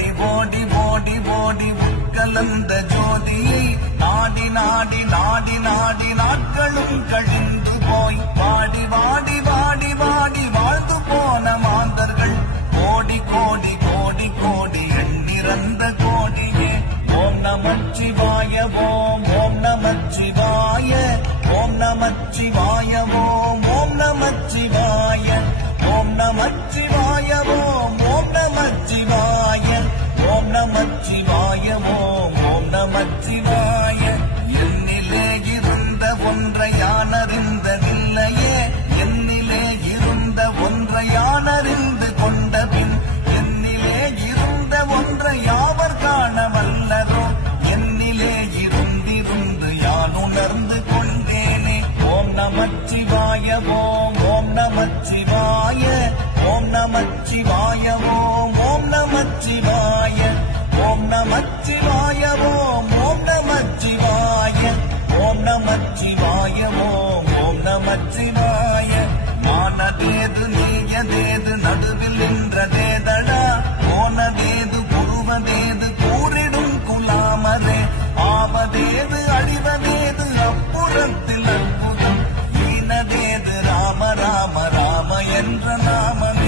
ஓடி ஓடி ஓடி ஓடி உட்கலந்த ஜோதியை நாடி நாடி நாடி நாடி நாட்களும் கழிந்து போய் வாடி வாடி வாடி வாடி வாழ்ந்து போன மாந்தர்கள் கோடி கோடி கோடி கோடி எண்ணிறந்த கோடியே ஓம் நமச்சிவாய ஓம் ஓம் நமச்சிவாய ஓம் நமச்சிவாய ஓம் ஓம் நமச்சிவாய ஓம் நமச்சிவாய ஓம் ஓம் நமச்சிவாய ஓம் நமச்சிவாய ஓம் ஓம் நமச்சிவாய என்னிலே இருந்த ஒன்றை யானறிந்ததில்லையே என்னிலே இருந்த ஒன்றை யானறிந்து கொண்ட பின் என்னிலே இருந்த ஒன்றை யாவர் காண வல்லரோ என்னிலே இருந்திருந்து யான் உணர்ந்து கொண்டேனே ஓம் நமச்சிவாய ஓம் ஓம் நமச்சிவாய ஓம் நமச்சிவாய ஓம் ஓம் நமச்சிவாய ஓம் நமச்சிவாய ஓம் ஓம் நமச்சிவாய ஓம் நமச்சிவாய ஓம் ஓம் நமச்சிவாய மானதேது நீயதேது நடுவில்